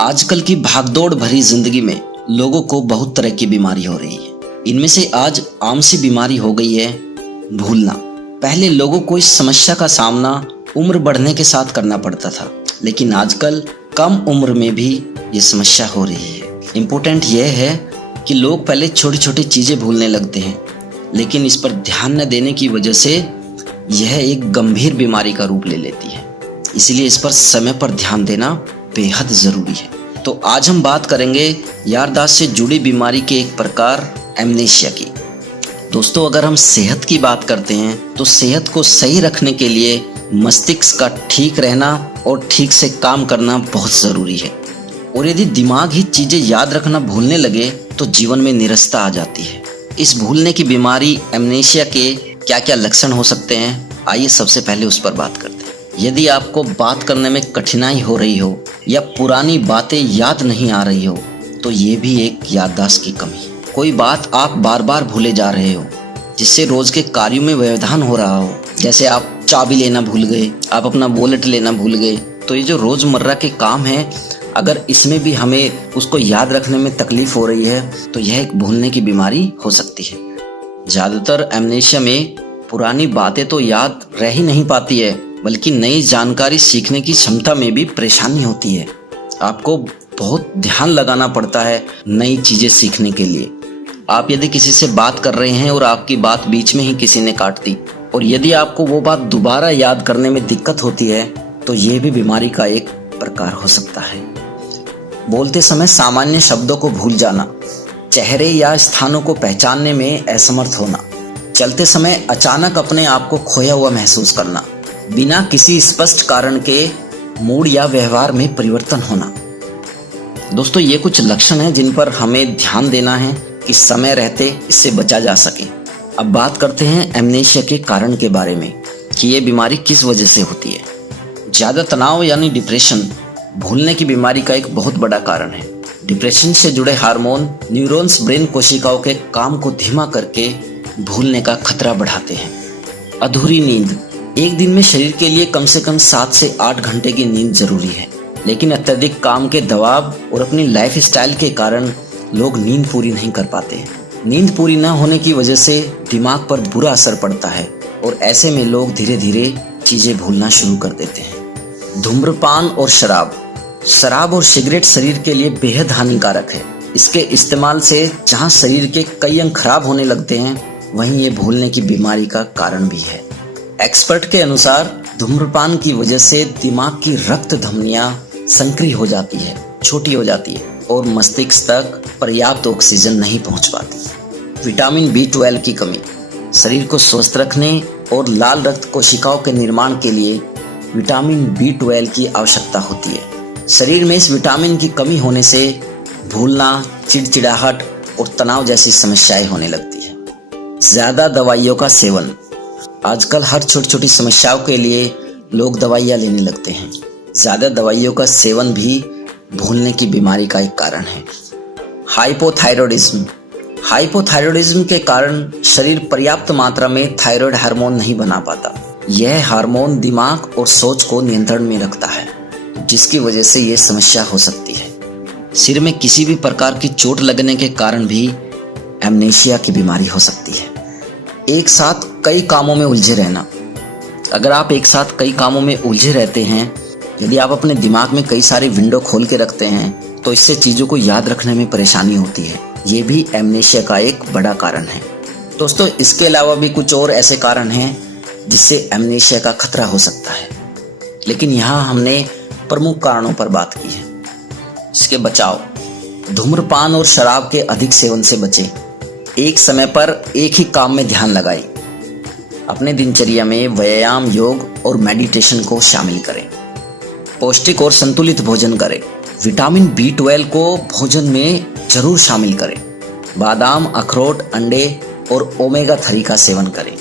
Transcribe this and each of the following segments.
आजकल की भागदौड़ भरी जिंदगी में लोगों को बहुत तरह की बीमारी हो रही है। इनमें से आज आम सी बीमारी हो गई है भूलना। पहले लोगों को इस समस्या का सामना उम्र बढ़ने के साथ करना पड़ता था, लेकिन आजकल कम उम्र में भी ये समस्या हो रही है। इम्पोर्टेंट यह है कि लोग पहले छोटी छोटी चीज़ें भूलने लगते हैं, लेकिन इस पर ध्यान न देने की वजह से यह एक गंभीर बीमारी का रूप ले लेती है। इसीलिए इस पर समय पर ध्यान देना बेहद ज़रूरी है। तो आज हम बात करेंगे याददाश्त से जुड़ी बीमारी के एक प्रकार एमनेशिया की। दोस्तों, अगर हम सेहत की बात करते हैं तो सेहत को सही रखने के लिए मस्तिष्क का ठीक रहना और ठीक से काम करना बहुत ज़रूरी है। और यदि दिमाग ही चीज़ें याद रखना भूलने लगे तो जीवन में निरस्ता आ जाती है। इस भूलने की बीमारी एमनेशिया के क्या क्या लक्षण हो सकते हैं, आइए सबसे पहले उस पर बात करते हैं। यदि आपको बात करने में कठिनाई हो रही हो या पुरानी बातें याद नहीं आ रही हो तो ये भी एक याददाश्त की कमी है। कोई बात आप बार बार भूले जा रहे हो, जिससे रोज के कार्यों में व्यवधान हो रहा हो, जैसे आप चाबी लेना भूल गए, आप अपना वॉलेट लेना भूल गए, तो ये जो रोजमर्रा के काम हैं, अगर इसमें भी हमें उसको याद रखने में तकलीफ हो रही है तो यह एक भूलने की बीमारी हो सकती है। ज़्यादातर एमनेशिया में पुरानी बातें तो याद रह ही नहीं पाती है, बल्कि नई जानकारी सीखने की क्षमता में भी परेशानी होती है। आपको बहुत ध्यान लगाना पड़ता है नई चीज़ें सीखने के लिए। आप यदि किसी से बात कर रहे हैं और आपकी बात बीच में ही किसी ने काट दी, और यदि आपको वो बात दोबारा याद करने में दिक्कत होती है तो ये भी बीमारी का एक प्रकार हो सकता है। बोलते समय सामान्य शब्दों को भूल जाना, चेहरे या स्थानों को पहचानने में असमर्थ होना, चलते समय अचानक अपने आप को खोया हुआ महसूस करना, बिना किसी स्पष्ट कारण के मूड या व्यवहार में परिवर्तन होना। दोस्तों, ये कुछ लक्षण हैं जिन पर हमें ध्यान देना है कि समय रहते इससे बचा जा सके। अब बात करते हैं एमनेशिया के कारण के बारे में कि ये बीमारी किस वजह से होती है। ज़्यादा तनाव यानी डिप्रेशन भूलने की बीमारी का एक बहुत बड़ा कारण है। डिप्रेशन से जुड़े हार्मोन न्यूरॉन्स ब्रेन कोशिकाओं के काम को धीमा करके भूलने का खतरा बढ़ाते हैं। अधूरी नींद, एक दिन में शरीर के लिए कम से कम 7 से 8 घंटे की नींद जरूरी है, लेकिन अत्यधिक काम के दबाव और अपनी लाइफ स्टाइल के कारण लोग नींद पूरी नहीं कर पाते। नींद पूरी न होने की वजह से दिमाग पर बुरा असर पड़ता है और ऐसे में लोग धीरे धीरे चीजें भूलना शुरू कर देते हैं। धूम्रपान और शराब और सिगरेट शरीर के लिए बेहद हानिकारक है। इसके इस्तेमाल से जहां शरीर के कई अंग खराब होने लगते हैं, वहीं ये भूलने की बीमारी का कारण भी है। एक्सपर्ट के अनुसार धूम्रपान की वजह से दिमाग की रक्त धमनियां संकरी हो जाती है, छोटी हो जाती है और मस्तिष्क तक पर्याप्त ऑक्सीजन नहीं पहुंच पाती। विटामिन B12 की कमी, शरीर को स्वस्थ रखने और लाल रक्त कोशिकाओं के निर्माण के लिए विटामिन B12 की आवश्यकता होती है। शरीर में इस विटामिन की कमी होने से भूलना, चिड़चिड़ाहट और तनाव जैसी समस्याएं होने लगती है। ज्यादा दवाइयों का सेवन, आजकल हर छोटी छोटी समस्याओं के लिए लोग दवाइयाँ लेने लगते हैं। ज़्यादा दवाइयों का सेवन भी भूलने की बीमारी का एक कारण है। हाइपोथायरॉयडिज्म के कारण शरीर पर्याप्त मात्रा में थायराइड हार्मोन नहीं बना पाता। यह हार्मोन दिमाग और सोच को नियंत्रण में रखता है, जिसकी वजह से ये समस्या हो सकती है। सिर में किसी भी प्रकार की चोट लगने के कारण भी एमनेशिया की बीमारी हो सकती है। एक साथ कई कामों में उलझे रहना, अगर आप एक साथ कई कामों में उलझे रहते हैं, यदि आप अपने दिमाग में कई सारी विंडो खोल के रखते हैं तो इससे चीज़ों को याद रखने में परेशानी होती है। ये भी एमनेशिया का एक बड़ा कारण है। दोस्तों, इसके अलावा भी कुछ और ऐसे कारण हैं जिससे एमनेशिया का खतरा हो सकता है, लेकिन यहाँ हमने प्रमुख कारणों पर बात की है। इसके बचाव, धूम्रपान और शराब के अधिक सेवन से बचें। एक समय पर एक ही काम में ध्यान लगाएं। अपने दिनचर्या में व्यायाम, योग और मेडिटेशन को शामिल करें। पौष्टिक और संतुलित भोजन करें। विटामिन B12 को भोजन में जरूर शामिल करें। बादाम, अखरोट, अंडे और ओमेगा 3 का सेवन करें।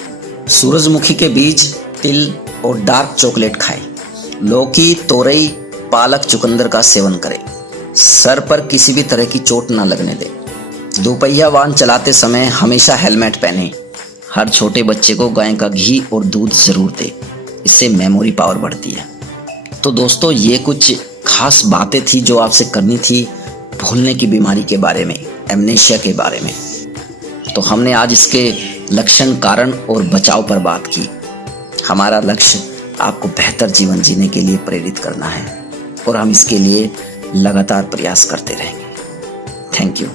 सूरजमुखी के बीज, तिल और डार्क चॉकलेट खाएं। लौकी, तोरई, पालक, चुकंदर का सेवन करें। सर पर किसी भी तरह की चोट न लगने दें। दोपहिया वाहन चलाते समय हमेशा हेलमेट पहनें। हर छोटे बच्चे को गाय का घी और दूध जरूर दें, इससे मेमोरी पावर बढ़ती है। तो दोस्तों, ये कुछ खास बातें थी जो आपसे करनी थी भूलने की बीमारी के बारे में, एमनेशिया के बारे में। तो हमने आज इसके लक्षण, कारण और बचाव पर बात की। हमारा लक्ष्य आपको बेहतर जीवन जीने के लिए प्रेरित करना है और हम इसके लिए लगातार प्रयास करते रहेंगे। Thank you.